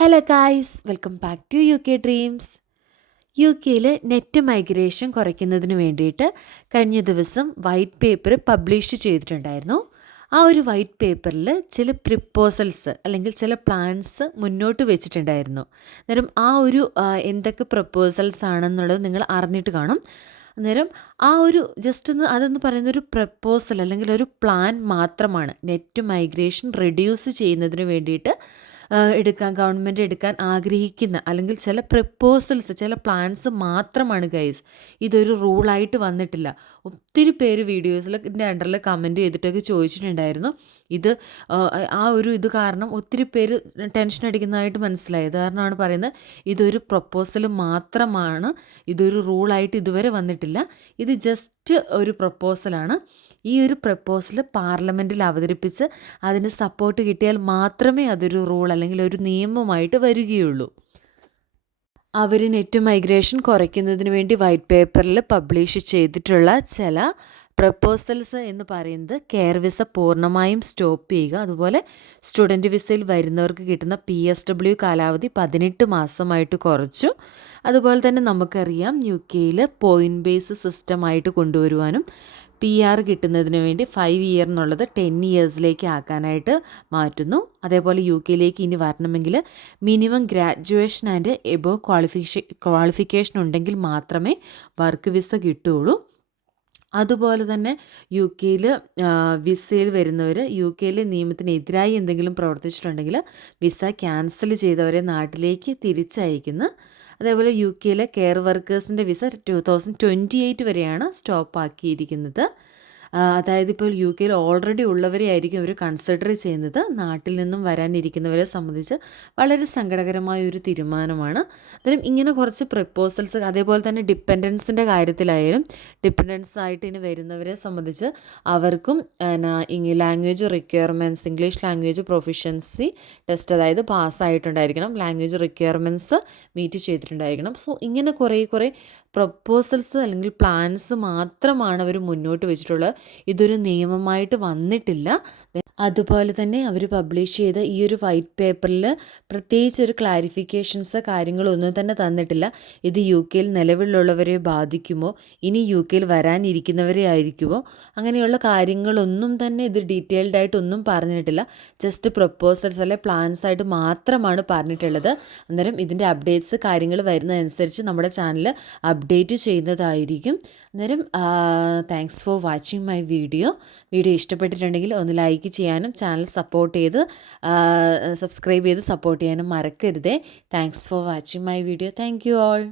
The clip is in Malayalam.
Hello guys, welcome back to U K dreams. യു കെയിൽ നെറ്റ് മൈഗ്രേഷൻ കുറയ്ക്കുന്നതിന് വേണ്ടിയിട്ട് കഴിഞ്ഞ ദിവസം വൈറ്റ് പേപ്പർ പബ്ലിഷ് ചെയ്തിട്ടുണ്ടായിരുന്നു. ആ ഒരു വൈറ്റ് പേപ്പറിൽ ചില പ്രപ്പോസൽസ് അല്ലെങ്കിൽ ചില പ്ലാൻസ് മുന്നോട്ട് വെച്ചിട്ടുണ്ടായിരുന്നു. അന്നേരം ആ ഒരു എന്തൊക്കെ പ്രപ്പോസൽസ് ആണെന്നുള്ളത് നിങ്ങൾ അറിഞ്ഞിട്ട് കാണും. അന്നേരം ആ ഒരു ജസ്റ്റ് അതെന്ന് പറയുന്നൊരു പ്രപ്പോസൽ അല്ലെങ്കിൽ ഒരു പ്ലാൻ മാത്രമാണ് നെറ്റ് മൈഗ്രേഷൻ റെഡ്യൂസ് ചെയ്യുന്നതിന് വേണ്ടിയിട്ട് ഗവൺമെൻറ് എടുക്കാൻ ആഗ്രഹിക്കുന്ന അല്ലെങ്കിൽ ചില പ്രപ്പോസൽസ് ചില പ്ലാൻസ് മാത്രമാണ് ഗൈസ്. ഇതൊരു റൂളായിട്ട് വന്നിട്ടില്ല. ഒത്തിരി പേര് വീഡിയോസിൽ ഇതിൻ്റെ അണ്ടറിൽ കമൻറ്റ് ചെയ്തിട്ടൊക്കെ ചോദിച്ചിട്ടുണ്ടായിരുന്നു. ഇത് ഇത് കാരണം ഒത്തിരി പേര് ടെൻഷൻ അടിക്കുന്നതായിട്ട് മനസ്സിലായി. കാരണമാണ് പറയുന്നത് ഇതൊരു പ്രപ്പോസൽ മാത്രമാണ്, ഇതൊരു റൂളായിട്ട് ഇതുവരെ വന്നിട്ടില്ല. ഇത് ജസ്റ്റ് ഒരു പ്രപ്പോസലാണ്. ഈ ഒരു പ്രപ്പോസൽ പാർലമെൻറ്റിൽ അവതരിപ്പിച്ച് അതിന് സപ്പോർട്ട് കിട്ടിയാൽ മാത്രമേ അതൊരു റൂൾ അല്ലെങ്കിൽ ഒരു നിയമമായിട്ട് വരികയുള്ളൂ. അവർ നെറ്റ് മൈഗ്രേഷൻ കുറയ്ക്കുന്നതിന് വേണ്ടി വൈറ്റ് പേപ്പറിൽ പബ്ലിഷ് ചെയ്തിട്ടുള്ള ചില പ്രപ്പോസൽസ് എന്ന് പറയുന്നത് കെയർ വിസ പൂർണ്ണമായും സ്റ്റോപ്പ് ചെയ്യുക, അതുപോലെ സ്റ്റുഡൻറ്റ് വിസയിൽ വരുന്നവർക്ക് കിട്ടുന്ന PSW കാലാവധി 18 മാസമായിട്ട് കുറച്ചു. അതുപോലെ തന്നെ നമുക്കറിയാം UK പോയിൻറ്റ് ബേസ് സിസ്റ്റമായിട്ട് കൊണ്ടുവരുവാനും PR കിട്ടുന്നതിന് വേണ്ടി 5 ഇയർ എന്നുള്ളത് 10 ഇയേഴ്സിലേക്ക് ആക്കാനായിട്ട് മാറ്റുന്നു. അതേപോലെ UK ഇനി വരണമെങ്കിൽ minimum graduation and above qualification ഉണ്ടെങ്കിൽ മാത്രമേ വർക്ക് വിസ കിട്ടുകയുള്ളൂ. അതുപോലെ തന്നെ UK വിസയിൽ വരുന്നവർ UK നിയമത്തിനെതിരായി എന്തെങ്കിലും പ്രവർത്തിച്ചിട്ടുണ്ടെങ്കിൽ വിസ ക്യാൻസൽ ചെയ്തവരെ നാട്ടിലേക്ക് തിരിച്ചയക്കുന്നു. അതേപോലെ UK കെയർ വർക്കേഴ്സിൻ്റെ വിസ 2028 വരെയാണ് സ്റ്റോപ്പ് ആക്കിയിരിക്കുന്നത്. അതായത് ഇപ്പോൾ UK ഓൾറെഡി ഉള്ളവരെ ആയിരിക്കും അവർ കൺസിഡർ ചെയ്യുന്നത്. നാട്ടിൽ നിന്നും വരാനിരിക്കുന്നവരെ സംബന്ധിച്ച് വളരെ സങ്കടകരമായ ഒരു തീരുമാനമാണ്. അന്നേരം ഇങ്ങനെ കുറച്ച് പ്രപ്പോസൽസ്, അതേപോലെ തന്നെ ഡിപ്പെൻഡൻസിൻ്റെ കാര്യത്തിലായാലും ഡിപ്പെൻഡൻസ് ആയിട്ട് ഇനി വരുന്നവരെ സംബന്ധിച്ച് അവർക്കും language requirements, English language proficiency test അതായത് പാസ്സായിട്ടുണ്ടായിരിക്കണം, ലാംഗ്വേജ് റിക്വയർമെൻറ്റ്സ് മീറ്റ് ചെയ്തിട്ടുണ്ടായിരിക്കണം. സോ ഇങ്ങനെ കുറേ പ്രപ്പോസൽസ് അല്ലെങ്കിൽ പ്ലാൻസ് മാത്രമാണ് അവർ മുന്നോട്ട് വെച്ചിട്ടുള്ളത്. ഇതൊരു നിയമമായിട്ട് വന്നിട്ടില്ല. അതുപോലെ തന്നെ അവർ പബ്ലിഷ് ചെയ്ത ഈ ഒരു വൈറ്റ് പേപ്പറിൽ പ്രത്യേകിച്ച് ഒരു ക്ലാരിഫിക്കേഷൻസ് കാര്യങ്ങളൊന്നും തന്നെ തന്നിട്ടില്ല. ഇത് UK നിലവിലുള്ളവരെ ബാധിക്കുമോ, ഇനി UK വരാനിരിക്കുന്നവരെ ആയിരിക്കുമോ, അങ്ങനെയുള്ള കാര്യങ്ങളൊന്നും തന്നെ ഇത് ഡീറ്റെയിൽഡ് ആയിട്ടൊന്നും പറഞ്ഞിട്ടില്ല. ജസ്റ്റ് പ്രപ്പോസൽസ് അല്ലെ പ്ലാൻസ് ആയിട്ട് മാത്രമാണ് പറഞ്ഞിട്ടുള്ളത്. അന്നേരം ഇതിൻ്റെ അപ്ഡേറ്റ്സ് കാര്യങ്ങൾ വരുന്നതനുസരിച്ച് നമ്മുടെ ചാനൽ അപ്ഡേറ്റ് ചെയ്യുന്നതായിരിക്കും. അന്നേരം thanks for watching my video ഇഷ്ടപ്പെട്ടിട്ടുണ്ടെങ്കിൽ ഒന്ന് ലൈക്ക് ചെയ്യാനും ചാനൽ സബ്സ്ക്രൈബ് ചെയ്ത് സപ്പോർട്ട് ചെയ്യാനും മറക്കരുതേ. Thanks for watching my video. Thank you all.